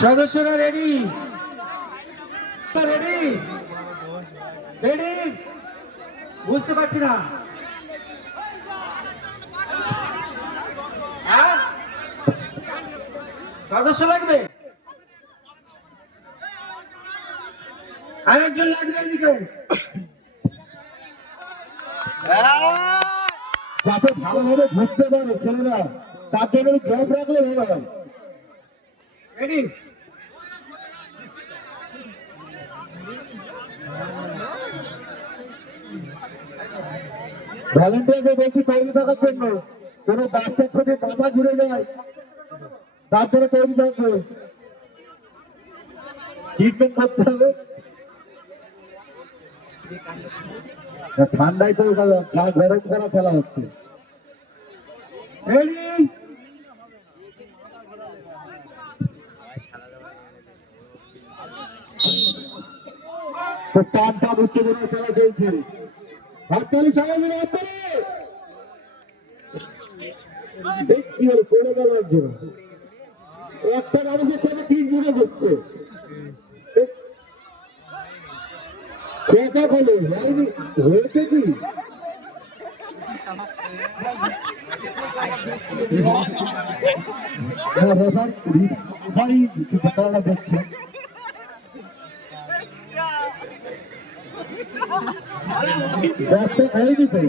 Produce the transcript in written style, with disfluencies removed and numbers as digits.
সদস্যরা ready ready ready বুঝতে পারছি না সদস্য লাগবে আরেকজন লাগবে এদিকে যাতে ভালোভাবে ঘুরতে পারে ছেলেরা তার জন্য গ্যাপ রাখলে ভালো হয়। রেডি ভলেন্টিয়ারদের বলছি তৈরি থাকার জন্য, কোন বাচ্চার সাথে মাথা ঘুরে যায় তার জন্য তৈরি থাকবে, ট্রিটমেন্ট করতে হবে। ঠান্ডায় তো গা গরম করা খেলা হচ্ছে। রেডি টান টান উত্তেজনার খেলা চলছে। হাততালি সবাই মিলে হাততালি। দেখি ওর পড়ে গেল একজন, একটা মানুষের সাথে তিন জনে হচ্ছে। কথা বলে হয়েছে কি দেখছে ব্যস্ত হয়নি তো।